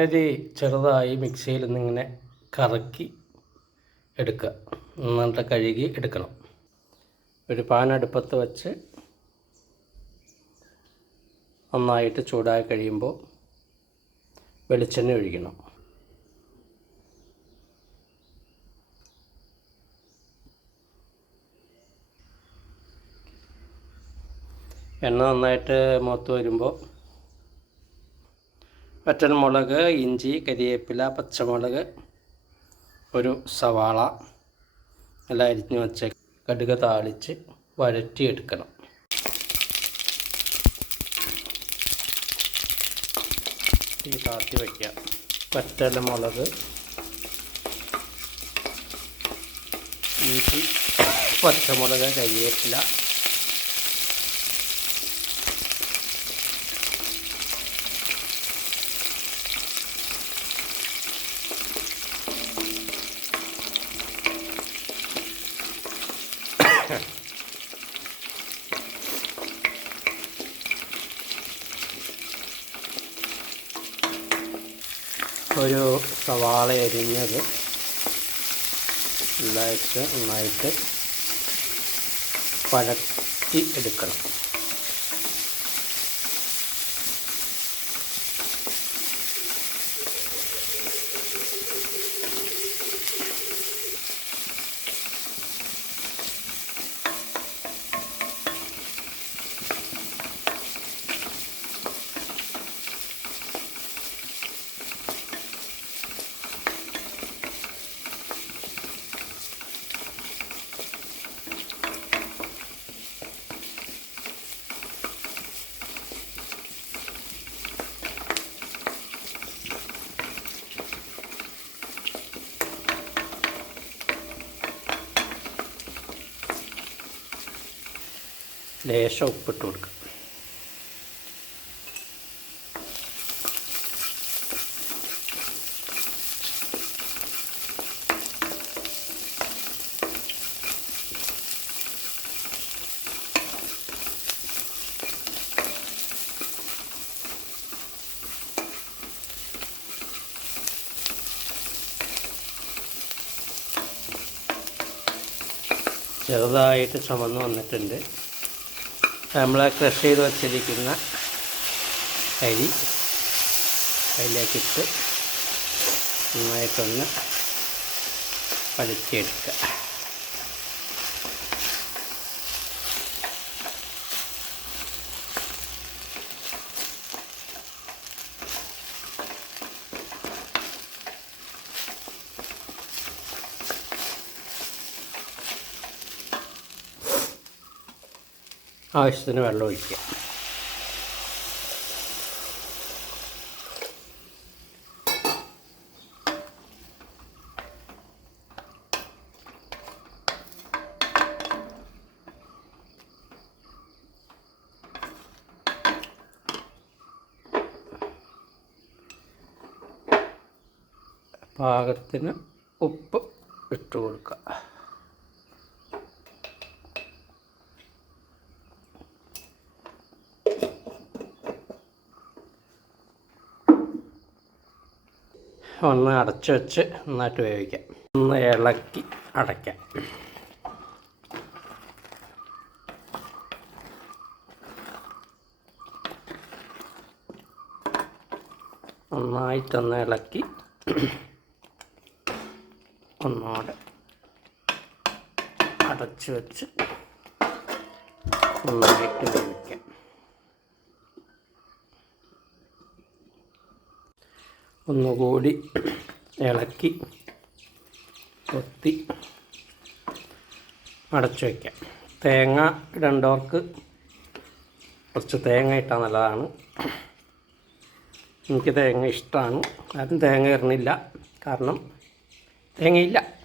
അരി ചെറുതായി മിക്സിയിൽ നിന്നിങ്ങനെ കറക്കി എടുക്കുക. നന്നായിട്ട് കഴുകി എടുക്കണം. ഒരു പാൻ അടുപ്പത്ത് വെച്ച് നന്നായിട്ട് ചൂടായി കഴിയുമ്പോൾ വെളിച്ചെണ്ണ ഒഴിക്കണം. എണ്ണ നന്നായിട്ട് മുഖത്ത് വരുമ്പോൾ വറ്റൽമുളക് ഇഞ്ചി കരിവേപ്പില പച്ചമുളക് ഒരു സവാള എല്ലാം അരിഞ്ഞ് വെച്ച് കടുക് താളിച്ച് വഴറ്റിയെടുക്കണം. തീ താത്തി വയ്ക്കുക വറ്റൽമുളക് ഇഞ്ചി പച്ചമുളക് കരിവേപ്പില ഒരു സവാള അരിഞ്ഞത് നന്നായിട്ട് നന്നായിട്ട് പഴത്തി എടുക്കണം. ലേശം ഉപ്പിട്ട് കൊടുക്കുക ചെറുതായിട്ട് ചുമന്ന് വന്നിട്ടുണ്ട്. നമ്മൾ ക്രഷ് ചെയ്ത് വച്ചിരിക്കുന്ന അരി അതിലേക്കിട്ട് നന്നായിട്ടൊന്ന് പഴുത്തിയെടുക്കുക ആവശ്യത്തിന് വെള്ളം ഒഴിക്കുക. പാകത്തിന് ഉപ്പ് ഇട്ട് കൊടുക്കുക. ഒന്ന് അടച്ച് വെച്ച് നന്നായിട്ട് വേവിക്കാം. ഒന്ന് ഇളക്കി അടയ്ക്കാം. നന്നായിട്ടൊന്ന് ഇളക്കി ഒന്നോടെ അടച്ച് വെച്ച് നന്നായിട്ട് വേവിക്കാം. ഒന്നുകൂടി ഇളക്കി കൊത്തി അടച്ചു വയ്ക്കാം. തേങ്ങ ഇടേണ്ടവർക്ക് കുറച്ച് തേങ്ങ ഇട്ടാൽ നല്ലതാണ്. എനിക്ക് തേങ്ങ ഇഷ്ടമാണ് ആരും തേങ്ങ ഇടുന്നില്ല കാരണം തേങ്ങയില്ല.